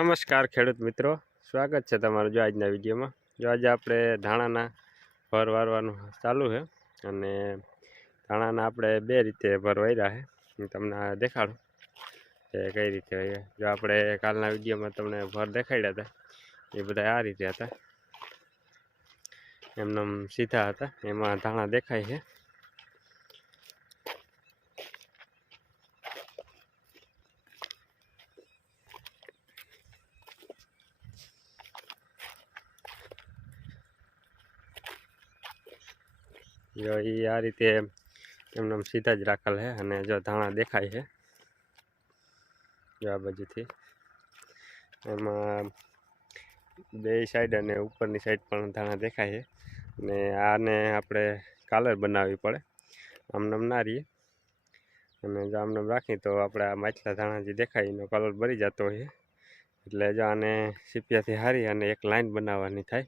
નમસ્કાર ખેડૂત મિત્રો. સ્વાગત છે તમારું જો આજના વિડીયોમાં. જો આજે આપણે ધાણાના ભર વારવાનું ચાલુ છે અને ધાણાના આપણે બે રીતે ભર વાર્યા છે. હું તમને દેખાડું કે કઈ રીતે હોય જો આપણે કાલના વિડીયોમાં તમને ભર દેખાડ્યા હતા, એ બધા આ રીતે હતા. એમનેમ સીધા હતા. એમાં ધાણા દેખાય છે. જો એ આ રીતે એમને સીધા જ રાખેલ છે અને જો ધાણા દેખાય છે જો આ બાજુથી. એમાં બે સાઈડ અને ઉપરની સાઈડ પણ ધાણા દેખાય છે અને આને આપણે કાલર બનાવવી પડે. આમનામ આમ ના રહીએ અને જો આમનામ આમ રાખીએ તો આપણે આ માછલા ધાણા જે દેખાય એનો કલર ભરી જતો હોય એટલે જો આને સીપિયાથી હારી અને એક લાઈન બનાવવાની થાય.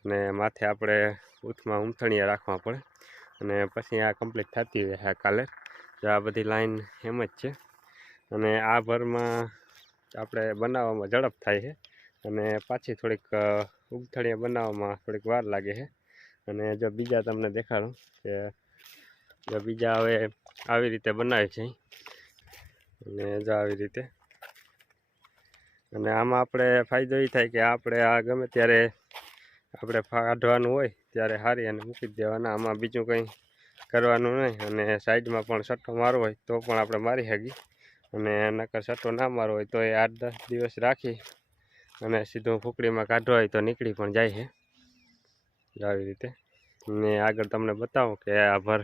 અને માથે આપણે ઉથમાં ઉમથણીયા રાખવા પડે. અને પછી આ કમ્પ્લીટ થતી હોય આ કાલે. તો આ બધી લાઈન એમ જ છે. અને આ ભરમાં આપણે બનાવવામાં ઝડપ થાય છે. અને પાછી થોડીક ઉમથણીયા બનાવવામાં થોડીક વાર લાગે છે. અને જો બીજા તમને દેખાડું કે જો બીજા હવે આવી રીતે બનાવે છે. અને જો આવી રીતે. અને આમાં આપણે ફાયદો એ થાય કે આપણે આ ગમે ત્યારે આપણે કાઢવાનું હોય ત્યારે હારી અને મૂકી દેવાના. આમાં બીજું કંઈ કરવાનું નહીં. અને સાઈડમાં પણ સટ્ટો મારવો હોય તો પણ આપણે મારી શકીએ. અને નકર સટ્ટો ના મારવો હોય તો એ આઠ દસ દિવસ રાખી અને સીધું ફૂકડીમાં કાઢવા હોય તો નીકળી પણ જાય છે. આવી રીતે. ને આગળ તમને બતાવું કે આ ભર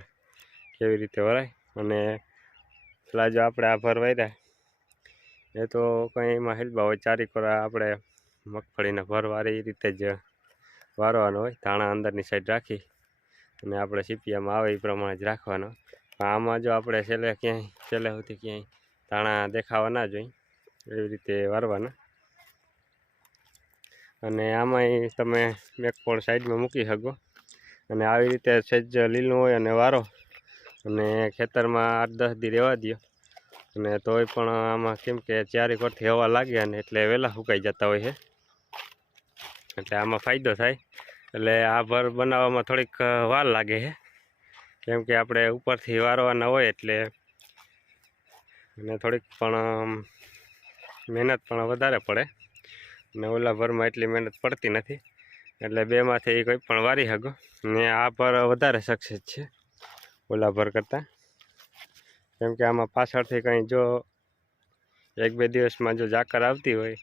કેવી રીતે વરાય. અને પેલા જો આપણે આ ભર વર્યા એ તો કંઈ એમાં હેલબા હોય. ચારી કોરા આપણે મગફળીના ભર વારે એ રીતે જ વારવાનો હોય, ધાણા અંદરની સાઈડ રાખી અને આપણે સીપિયામાં આવે એ પ્રમાણે જ રાખવાનો. આમાં જો આપણે છેલ્લે ક્યાંય, છેલ્લે સુધી ક્યાંય ધાણા દેખાવા ના જોઈએ, એવી રીતે વારવાના. અને આમાંય તમે મેકફોળ સાઈડમાં મૂકી શકો. અને આવી રીતે સજ્જ લીલું હોય અને વારો, અને ખેતરમાં આઠ દસ દી રહેવા દો અને તોય પણ આમાં કેમ કે ચારે કોરથી હવા લાગે અને એટલે વહેલા સુકાઈ જતા હોય છે. એટલે આમાં ફાયદો થાય. એટલે આ ભર બનાવવામાં થોડીક વાર લાગે છે. કેમ કે આપણે ઉપરથી વારવાના હોય એટલે અને થોડીક પણ મહેનત પણ વધારે પડે. ને ઓલા ભરમાં એટલી મહેનત પડતી નથી. એટલે બેમાંથી કોઈ પણ વારી શકો. ને આ ભર વધારે સક્સેસ છે ઓલા ભર કરતાં. કેમ કે આમાં પાછળથી કંઈ જો એક બે દિવસમાં જો ઝાકર આવતી હોય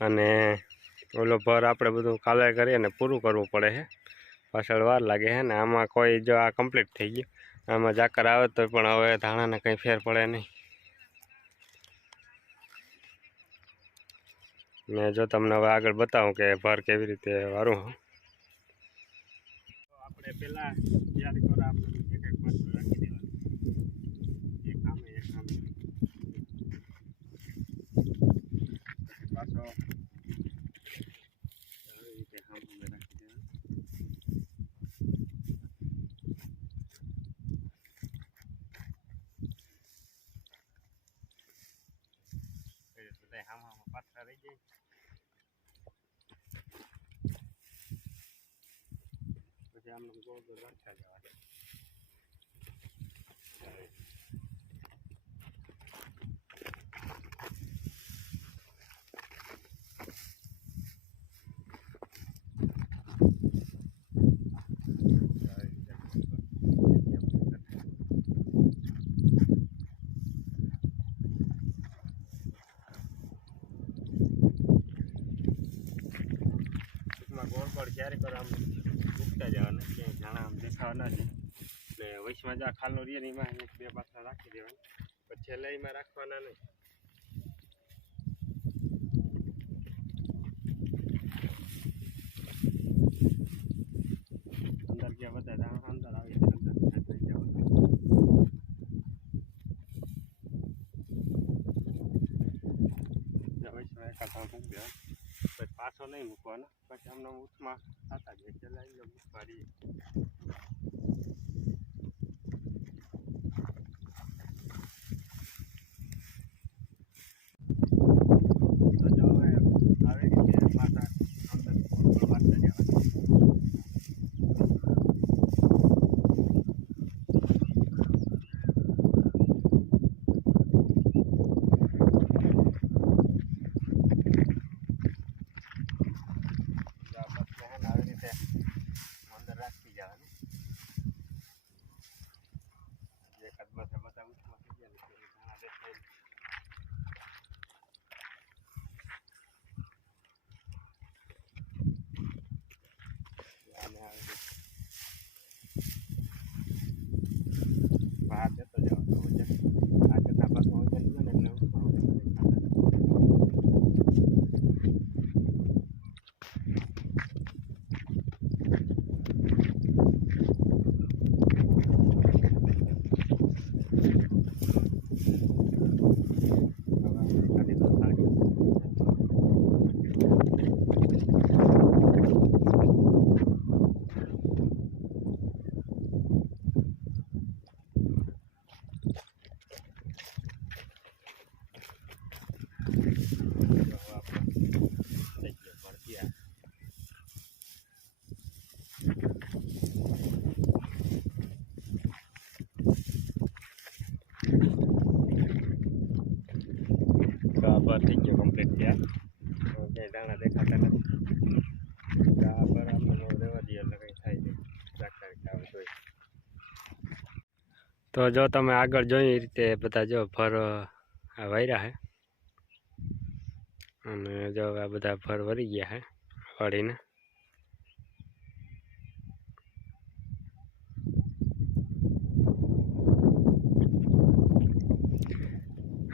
અને ઓલો ભર આપણે બધું કાલે કરીએ ને પૂરું કરવું પડે છે પાછળ વાર લાગે છે ને, આમાં કોઈ જો આ કમ્પ્લીટ થઈ ગયું. આમાં જાકર આવે તો પણ હવે ધાણાને કંઈ ફેર પડે નહીં. ને જો તમને હવે આગળ બતાવું કે ભર કેવી રીતે વારું આપણે પહેલાં આપણે એક એક રાખી દેવાનું એક આમે એક આમે પાછો આવી રીતે સામે રાખી દેવાનું બધા હામ હામ પાછા રહી જાય પછી આમને ગોળ ગોળ રાખતા જવા ગોળ ગોળ મૂકતા જવાના ક્યાંય ધાણા આમ દેખાવાના ના જાય ને વચમાં ખાલો રહીએ ને એમાં બે પાછા રાખી દેવાના. પછી એમાં રાખવાના નહીં. અંદર જ્યાં બધા અંદર આવી જાય, અંદર જવાના એકાદ મૂકી દેવા પછી પાછો નહીં મૂકવાનો. પછી હમણાં ઉઠમાં કાઢીએ ચલાવી લઉં પાડીએ ઘણા દેખાતા નથી. થાય તો જો તમે આગળ જોઈ રીતે બધા જો ફર આ વાયરા છે અને જો આ બધા ફર વરી ગયા હે વળીને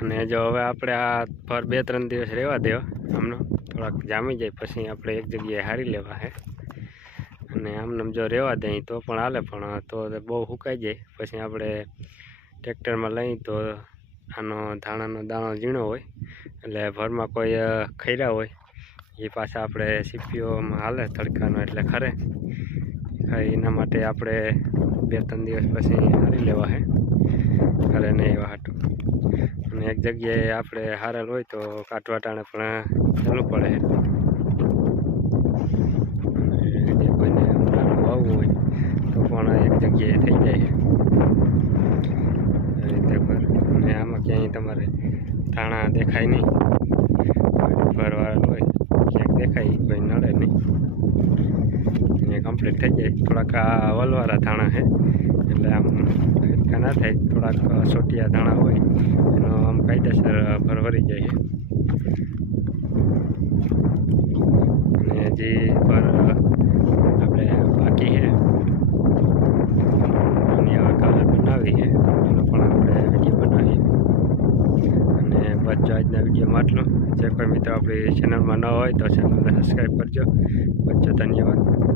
અને જો હવે આપણે આ ફર બે ત્રણ દિવસ રહેવા દેવા હમણાં. થોડાક જામી જાય, પછી આપણે એક જગ્યાએ હારી લેવા હે. અને આમનામ જો રહેવા દઈએ તો પણ હાલે, પણ તો બહુ સુકાઈ જાય. પછી આપણે ટ્રેક્ટરમાં લઈ તો આનો ધાણાનો દાણો ઝીણો હોય, એટલે ભરમાં કોઈ ખૈરા હોય એ પાછા આપણે સીપીઓમાં હાલે, તડકાનો એટલે ખરે. એના માટે આપણે બે ત્રણ દિવસ પછી હારી લેવા છે ખરે નહીં એવા હાટું. અને એક જગ્યાએ આપણે હારેલ હોય તો કાટવાટાણે પણ ચાલવું પડે જે કોઈને વાવવું હોય તો પણ એક જગ્યાએ થઈ જાય. એ રીતે અને આમાં ક્યાંય તમારે ધાણા દેખાય નહીં. ફરવાળા હોય, ક્યાંક દેખાય, કોઈ નડે નહીં. કમ્પ્લીટ થઈ જાય. થોડાક આ વલવાળા ધાણા છે. એટલે આમ હરખા ના થાય, થોડાક સોટિયા દાણા હોય, એનો આમ કાયદેસર ભરભરી જાય. અને જે પર આપણે બાકી છે, એની હવે એનો પણ આપણે વીડિયો બનાવીએ. અને બસ આજના વિડીયોમાં આટલું. જે કોઈ મિત્રો આપણી ચેનલમાં ન હોય તો ચેનલને સબસ્ક્રાઈબ કરજો. બચ્ચો ધન્યવાદ.